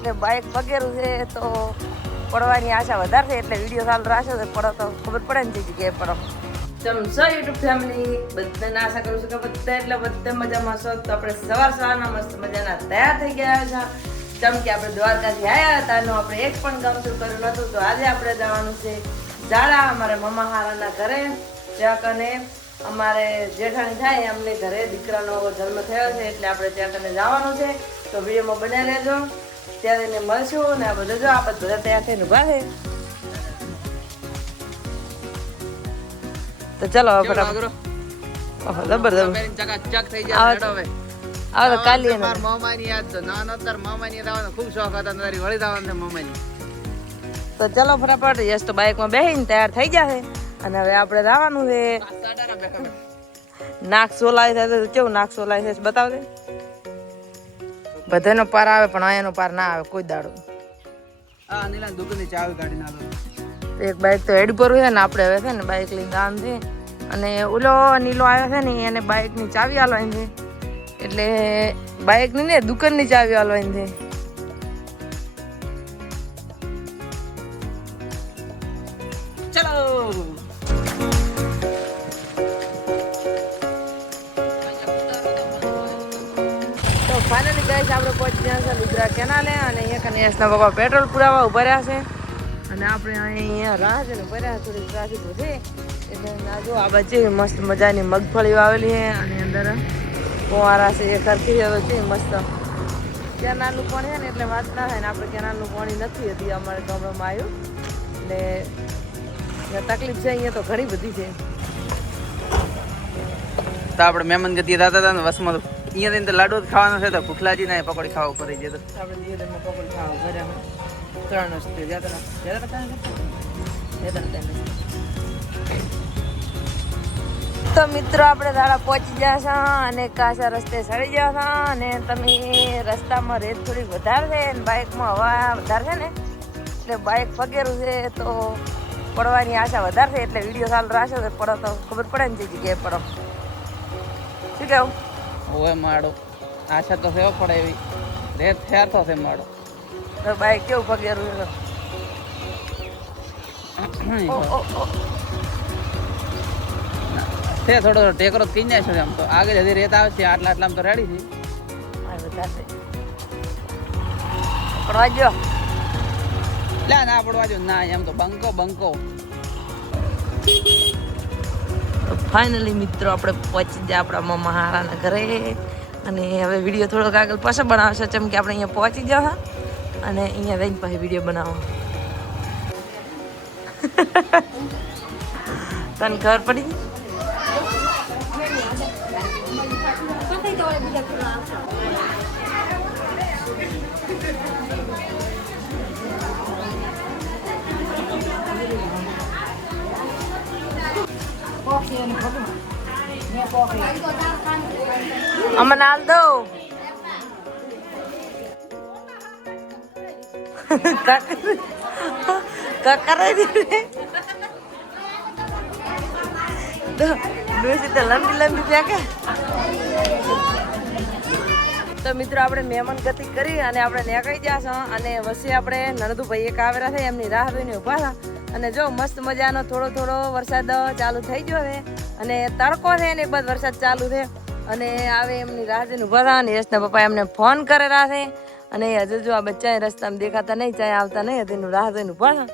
એટલે બાઇક વગેરું છે તો પડવાની આશા વધારે છે, એટલે વિડીયો ચાલુ રાખશો તો પડો તો ખબર પડે ને જગ્યાએ પડો. ચમસો યુટ્યુબ ફેમિલી બધાને આશા કરું છું કે બધા મજામાં છો. તો આપણે સવારના મસ્ત મજાના તૈયાર થઈ ગયા છે. જેમ કે આપણે દ્વારકાથી આવ્યા હતા એનું આપણે એક પણ કામ શરૂ કર્યું નહોતું. તો આજે આપણે જવાનું છે જાડા અમારે મમા હારાના ઘરે. ત્યાં કને અમારે જેઠાણી થાય અમને ઘરે દીકરાનો જન્મ થયો છે, એટલે આપણે ત્યાં કને જવાનું છે. તો વિડીયોમાં બન્યા રહેજો, ત્યારે એને મળશું. ને આ બધું જો આપણે બધા તૈયાર થઈને ઉભા છે. તો ચલો ફટાફટ તો ચલો ફટાફટ યસ તો બાઇકમાં બેસીને તૈયાર થઈ જશે. અને હવે આપણે જવાનું છે. નાક સોલાય થાય તો કેવું નાક સોલાય છે બતાવ દે. બધાનો પાર આવે પણ અહીંયાનો પાર ના આવે કોઈ દાડો. એક બાઇક તો હેડ પર છે ને આપણે હવે છે ને બાઇક લઈને ગામ છે. અને ઓલો નીલો આવ્યો છે ને એને બાઇકની ચાવી આલવાની છે, એટલે બાઇકની ને દુકાનની ચાવી આલવાની છે. ચલો તો ફાઇનલી ગાઈસ આપણે પહોંચી ગયા છે લુદ્રા કેનાલે. અને અહીંયા કને યશના પપ્પા પેટ્રોલ પુરાવા ઉભા રહ્યા છે. અને આપણે અહીંયા રાહ છે ને ઉભા રહ્યા, થોડી ટ્રાફિક વધે એટલે જો આ બાજુ મસ્ત મજાની મગફળી વાવેલી છે. અને અંદર ફુવારા છે એ કરતી છે મસ્ત. કેનાલનું પાણી છે ને એટલે વાત ના થાય ને. આપણે કેનાલનું પાણી નથી હતી અમારે ગામડામાં આવ્યું, એટલે તકલીફ છે અહીંયા તો ઘણી બધી છે. તો આપણે મહેમાન ગતિ દાતા હતા ને વસમાં તો અહીંયા તો લાડુ ખાવાનો છે. તો ભૂખલાજી ને પકોડી ખાવા ઉપર જઈએ તો આપણે દિવેદરમાં પકોડી ખાવા ઘરે 3 વસ્તુ તો મિત્રો આપણે દાડા પહોંચી ગયા છે અને કાચા રસ્તે સડી ગયા છે. અને તમે રસ્તામાં રેત થોડીક વધારે છે અને બાઇકમાં હવા વધારે છે ને, એટલે બાઇક વગેરું છે તો પડવાની આશા વધારે છે. એટલે વિડીયો ચાલુ રાખશો તો પડો તો ખબર પડે ને જગ્યાએ પડો. શું કેવું? ઓય માડો આશા તો સેવા પડે એવી રેત થયા તો છે માડો. તો બાઇક કેવું વગેરું છે થોડો ટેકરો થઈ જાય છે. આમ તો આગળ હજી રેત આવશે, આટલા આટલા તો રેડી છે. પડવા જો લે ના પડવા જો ના, એમ તો બંકો બંકો. ફાઇનલી મિત્રો આપણે પહોંચી ગયા આપણા મમ્મા હારાના ઘરે. અને હવે વિડીયો થોડોક આગળ પાછો બનાવશે, જેમ કે આપણે અહીંયા પહોંચી ગયા અને અહીંયા જઈને પછી વિડીયો બનાવો. તને ખબર પડી? અમને હાલ દો. લંબી ફેંકે. તો મિત્રો આપણે મહેમાન ગતિ કરી અને આપણે નીકળી ગયા છે. અને વચ્ચે આપણે નણદુભાઈ એક આવેલા છે, એમની રાહ જોઈને ઉભા હતા. અને જો મસ્ત મજાનો થોડો વરસાદ ચાલુ થઈ ગયો છે અને તડકો છે ને બાદ વરસાદ ચાલુ છે. અને આવે એમની રાહ જોઈને ઉભા હતા. અને યશના પપ્પા એમને ફોન કરેલા છે. અને હજુ જો આ બચ્ચા રસ્તામાં દેખાતા નહીં, ચાય આવતા નહીં હતી, એનું રાહ જોઈને ઉભા હતા.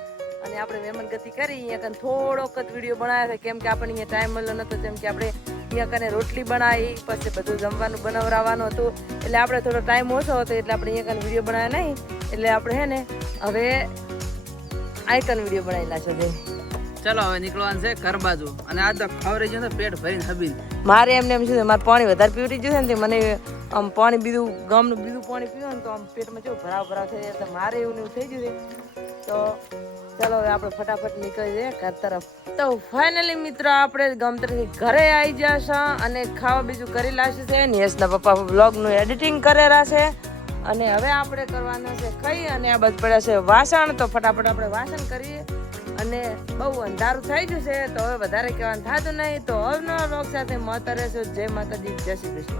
અને આપણે મહેમાન ગતિ કરી અહીંયા કને થોડોક જ વિડીયો બનાવ્યો છે, કેમ કે આપણને અહીંયા ટાઈમ મળ્યો નહોતો. જેમ કે આપણે અહીંયા કને રોટલી બનાવી, પછી બધું જમવાનું બનાવરાવાનું હતું, એટલે આપણે થોડો ટાઈમ ઓછો હતો, એટલે આપણે અહીંયા કને વિડીયો બનાવ્યા નહીં. એટલે આપણે હે ને હવે આઈકન વિડીયો બનાવી નાખો છે. ચલો હવે નીકળવાનું છે ઘર બાજુ. અને આ તો ખવરે છે પેટ ભરીને હબીને. મારે એમને એમ શું મારે પાણી વધારે પીવડી ગયું છે ને, મને આમ પાણી બીજું ગામનું બીજું પાણી પીવું ને તો આમ પેટમાં કેવું ભરાવ થઈ જાય. એટલે મારે એવું થઈ ગયું છે. તો ચાલો હવે આપણે ફટાફટ નીકળી જઈએ ઘર તરફ. તો ફાઇનલી મિત્રો આપણે ગામ તરફથી ઘરે આવી જશે અને ખાવા બીજું કરી લાવશે છે. યશના પપ્પા બ્લોગનું એડિટિંગ કરેલા છે. અને હવે આપણે કરવાના છે ખાઈ. અને આ બાજુ પડ્યા છે વાસણ. તો ફટાફટ આપણે વાસણ કરીએ. અને બહુ અંધારું થઈ ગયું છે, તો હવે વધારે કહેવાનું થતું નહીં. તો હવે નવા બ્લોગ સાથે મળતા રહેશો. જય માતાજી, જય શ્રી કૃષ્ણ.